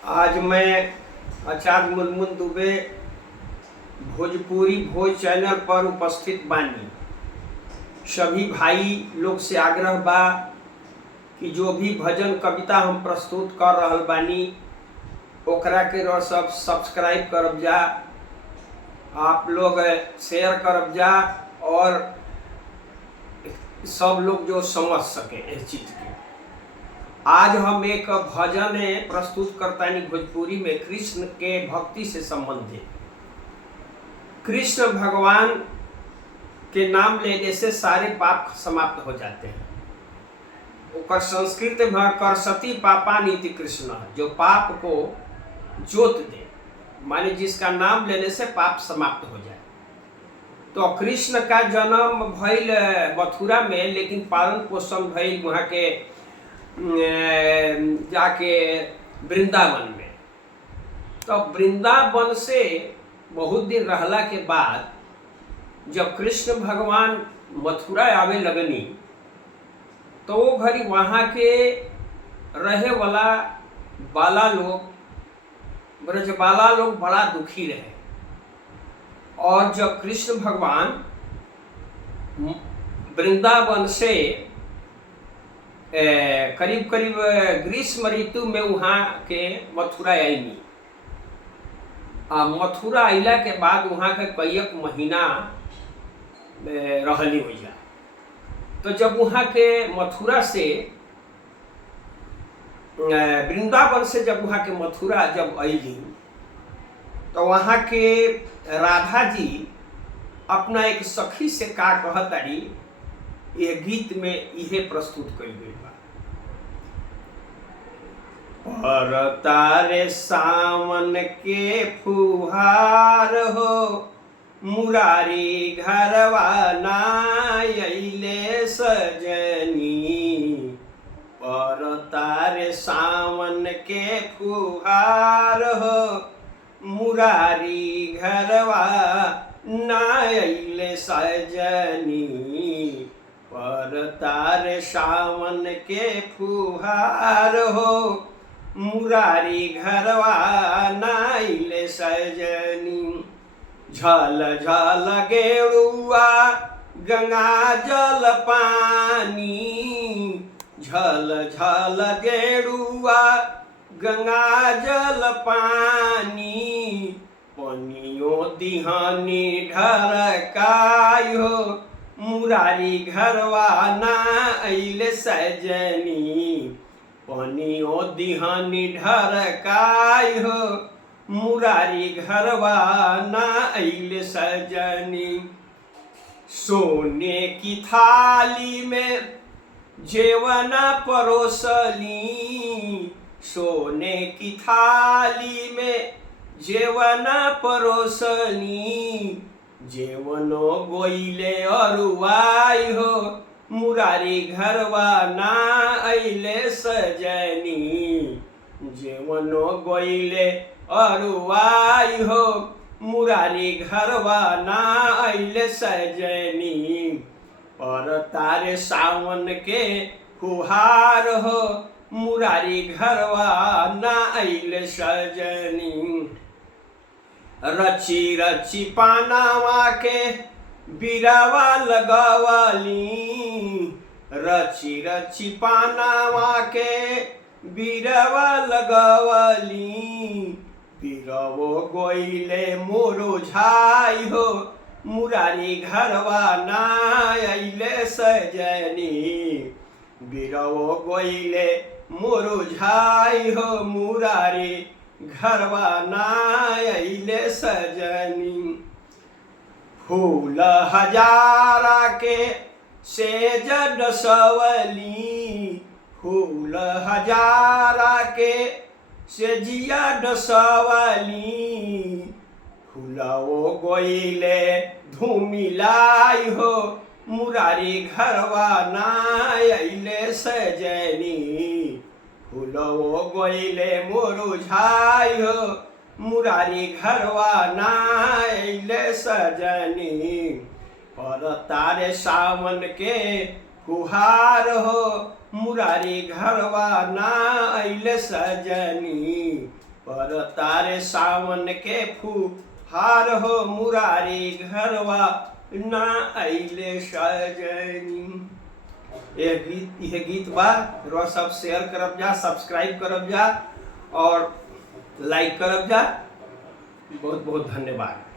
आज मैं आचार्य मुनमुन दुबे भोजपुरी भोज चैनल पर उपस्थित बानी। सभी भाई लोग से आग्रह बा कि जो भी भजन कविता हम प्रस्तुत कर रहल बानी ओकरा के सब सब्सक्राइब करब जा, आप लोग शेयर करब जा और सब लोग जो समझ सके इस चीज के। आज हम एक भजन प्रस्तुत करतानी भोजपुरी में कृष्ण के भक्ति से संबंधित। कृष्ण भगवान के नाम लेने से सारे पाप समाप्त हो जाते हैं। ओकर संस्कृत में करसती पापा नीति कृष्ण, जो पाप को जोत दे, माने जिसका नाम लेने से पाप समाप्त हो जाए। तो कृष्ण का जन्म भइल मथुरा में, लेकिन पालन पोषण भइल वहाँ के जाके वृंदावन में। तो वृंदावन से बहुत दिन रहला के बाद जब कृष्ण भगवान मथुरा आवे लगनी तो वो घड़ी वहाँ के रहे वाला बाला लोग, ब्रजबाला लोग बड़ा दुखी रहे। और जब कृष्ण भगवान वृंदावन से करीब करीब ग्रीष्म ऋतु में वहाँ के मथुरा आईनी, मथुरा अला के बाद वहाँ के कईक महीना रहली हो जा। तो जब वहाँ के मथुरा से वृंदावन से जब वहाँ के मथुरा जब अली तो वहाँ के राधा जी अपना एक सखी से का कहतारी, ये गीत में इहे प्रस्तुत कइल गइल बा। पर तारे सावन के फुहार हो, मुरारी घरवा ना अइले सजनी। पर तारे सावन के फुहार हो, मुरारी घरवा ना अइले सजनी। पर तारे सावन के फुहार हो, मुरारी घरवा ना अइले सजनी। झल झल गेरुआ गंगा जल पानी, झल झल गेरुआ गंगा जल पानी। पनियो दिहानी ढरकाय हो, मुरारी घरवा ना अइले सजनी। पनियो दिहानी ढरकाय हो, मुरारी घरवा ना अइले सजनी। सोने की थाली में जेवना परोसली, सोने की थाली में जेवना परोसनी। जेवनो गोइले अरुआई हो, मुरारी घरवा ना अइले सजनी। जेवनो गोइले अरुआई हो, मुरारी घरवा ना अइले सजनी। पर तारे सावन के फुहार हो, मुरारी घरवा ना अइले सजनी। रची रची पानावा के बिरावा लगवली, रची रची पानावा के बिरावा लगवली। बिरवो गोइले मुरुझाई हो, मुरारी घरवा ना अइले सजनी। बिरवो गोइले मुरुझाई हो, मुरारी घरवा ना अइले सजनी। फूल हजारा के सेज डसवली, फूल हजारा के सेजिया डसवली। फूलवो गोइले धूमिलाई हो, मुरारी घरवा ना अइले सजनी। फूलवो गोइले मुरुझाई हो, मुरारी घरवा ना अइले सजनी। पर तारे सावन के फुहार हो, मुरारी घरवा ना अइले सजनी। पर तारे सावन के फूहार हो मुरारी घरवा ना आइले सजनी। यह गीत बा रो सब शेयर करब जा, सब्सक्राइब करब जा और लाइक करब जा। बहुत बहुत धन्यवाद।